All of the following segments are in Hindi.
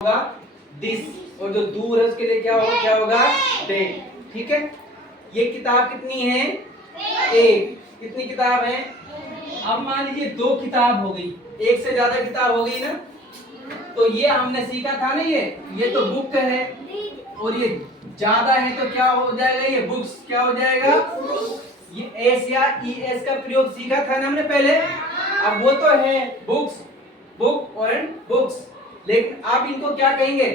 होगा दिस, और जो दूर है उसके लिए क्या होगा दैट। ठीक है, ये किताब कितनी है? एक। कितनी किताब है? अब मान लीजिए दो किताब हो गई, एक से ज्यादा किताब हो गई ना, तो ये हमने सीखा था ना, ये तो बुक है, और ये ज्यादा है तो क्या हो जाएगा? ये बुक्स। क्या हो जाएगा? ये एस या ई एस का प्रयोग सीखा था ना हमने पहले। अब वो तो है बुक्स, बुक और बुक्स, लेकिन आप इनको क्या कहेंगे?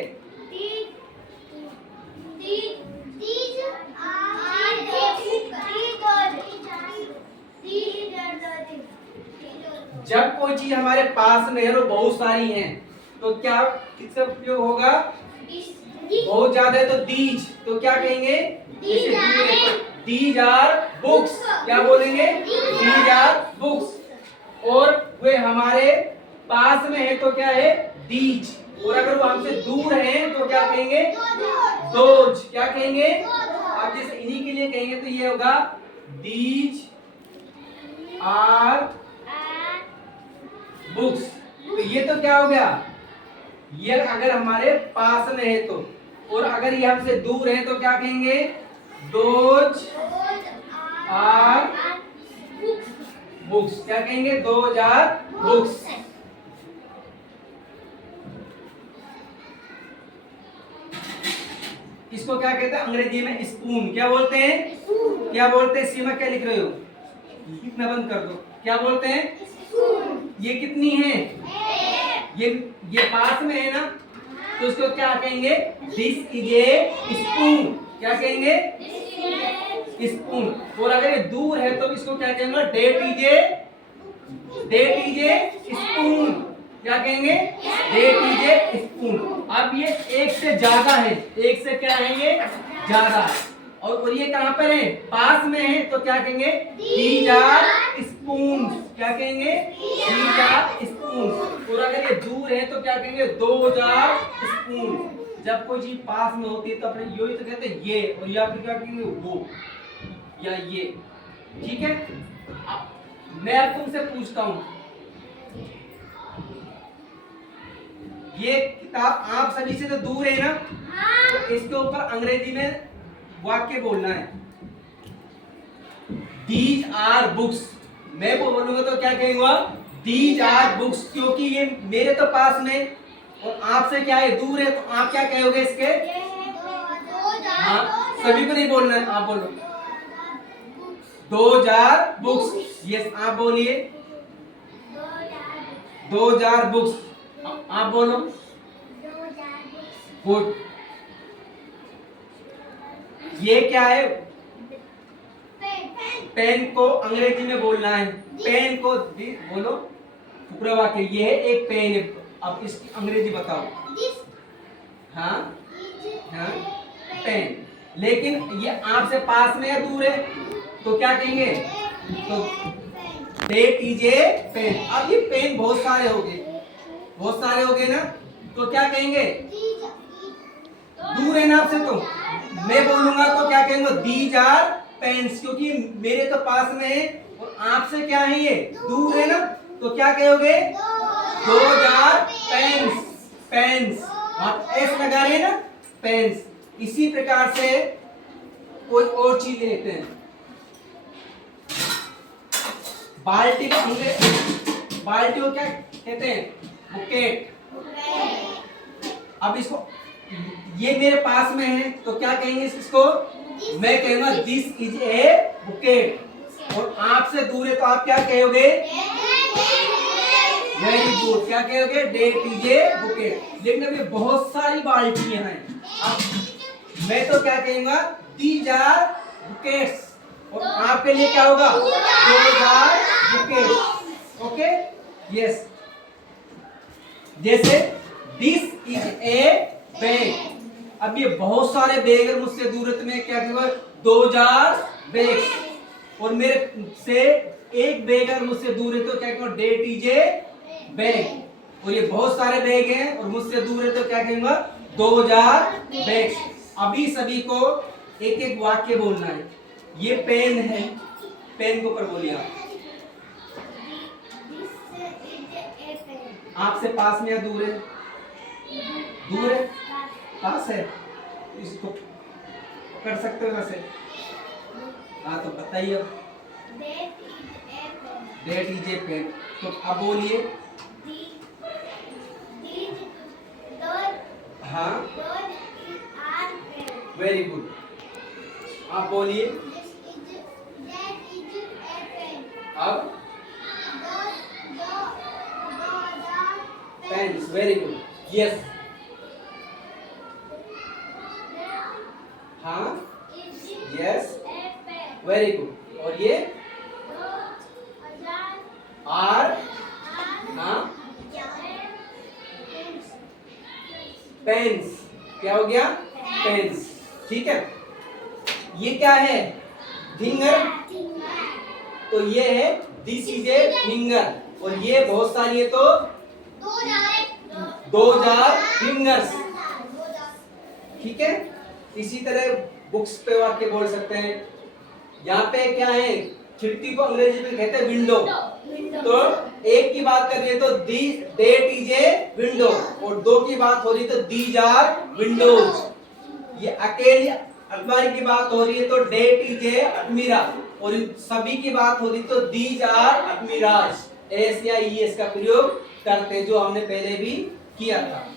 जब कोई चीज हमारे पास में है और बहुत सारी है तो क्या किसका प्रयोग होगा? बहुत ज्यादा है तो दीज, तो क्या कहेंगे? These are books. क्या बोलेंगे? These are books. और वे हमारे पास में है तो क्या है? दीज। और अगर वो हमसे दूर है तो क्या कहेंगे? दोज। क्या कहेंगे? आप जैसे इन्हीं के लिए कहेंगे तो ये होगा दीज आर बुक्स। तो ये तो क्या हो गया? ये अगर हमारे पास में है तो, और अगर ये हमसे दूर है तो क्या कहेंगे? Those are books. क्या कहेंगे? Those are books. इसको क्या कहते हैं अंग्रेजी में? स्पून। क्या बोलते हैं? क्या बोलते हैं? सीमा क्या लिख रहे हो? लिखना बंद कर दो। क्या बोलते हैं? ये कितनी है? ये पास में है ना, तो इसको क्या कहेंगे? This is a spoon. क्या कहेंगे? स्पून। और अगर ये दूर है तो इसको क्या कहेंगे? That is a spoon. क्या कहेंगे? That is a spoon. अब ये एक से ज्यादा है, एक से क्या है? ये ज्यादा है, और ये कहां पर है? पास में है, तो क्या कहेंगे? These are spoon. क्या कहेंगे? These are spoon. और अगर ये दूर है तो क्या कहेंगे? Those are spoon. जब कोई चीज पास में होती है तो अपने यो ही तो कहते हैं ये, और या फिर क्या कहेंगे? वो या ये। ठीक है, मैं अब तुमसे पूछता हूं, ये किताब आप सभी से तो दूर है ना, तो इसके ऊपर अंग्रेजी में वाक्य बोलना है। These are books. मैं वो बोलूंगा तो क्या कहेंगे? दीज आर बुक्स, क्योंकि ये मेरे तो पास में और आपसे क्या है? दूर है, तो आप क्या कहोगे इसके? हाँ, सभी को नहीं बोलना है, आप बोलो दोज आर बुक्स। यस, आप बोलिए दोज आर बुक्स। आप बोलो गुड। ये क्या है? पेन को अंग्रेजी में बोलना है। पेन को बोलो पूरा वाक्य। ये है एक पेन है। अब इसकी अंग्रेजी बताओ। हाँ हाँ, पेन। लेकिन ये आपसे पास में या दूर है तो क्या कहेंगे? तो डेट इज ए पेन। अब ये पेन बहुत सारे हो गए, बहुत सारे हो गए ना, तो क्या कहेंगे? दूर है ना आपसे, तो मैं बोलूंगा तो क्या कहेंगे? दीज आर पेन्स, क्योंकि मेरे तो पास में है और आपसे क्या है? ये दूर है ना, तो क्या कहोगे? Those are pens. पेन्स, आप एस लगा रहे हैं ना, पेन्स। इसी प्रकार से कोई और चीज लेते हैं। बाल्टी को बाल्टी को क्या कहते हैं? बुकेट। अब इसको, ये मेरे पास में है तो क्या कहेंगे इसको? मैं कहूंगा दिस इज ए बुकेट। और आपसे दूर है तो आप क्या कहोगे? Very good. क्या कहोगे? That is a bouquet. लेकिन अभी बहुत सारी बाल्टियां हैं, अब मैं तो क्या कहूंगा? These are bouquets. और आपके लिए क्या होगा? Those are bouquets. Okay, yes. जैसे दिस इज ए बैग। अब ये बहुत सारे बैग है मुझसे दूर, में क्या कहूंगा? Those are bags. और मेरे से एक बैग अगर मुझसे दूर है तो क्या कहूंगा? That is a bag. और ये बहुत सारे बैग हैं और मुझसे दूर है तो क्या कहूंगा? Those are bags. अभी सभी को एक एक वाक्य बोलना है। ये पेन है, पेन के ऊपर बोलिए आप। आपसे पास में या दूर है? दूर है, पास है, इसको पकड़ सकते हो वैसे। हाँ तो बताइए अब। That is a pen। तो अब बोलिए। हाँ वेरी गुड। आप बोलिए अब। Pens very good, yes. हाँ यस वेरी गुड। और ये आर, हाँ पेन्स, क्या हो गया? पेन्स, ठीक है। ये क्या है? फिंगर। तो ये है दिस इज ए फिंगर, और ये बहुत सारी है तो 2000 फिंगर्स, ठीक है। इसी तरह बुक्स पे वाक्य बोल सकते हैं। यहाँ पे क्या है? खिड़की को अंग्रेजी में कहते हैं विंडो। तो एक की बात कर रही है तो देट इज ए विंडो, और दो की बात हो रही है तो दीज आर विंडोज। ये अकेली अलमारी की बात हो रही है तो डेट इज ए अलमीरा, और सभी की बात हो रही तो दीज आर अलमीराज। एस या ईएस का प्रयोग करते हैं, जो हमने पहले भी किया था।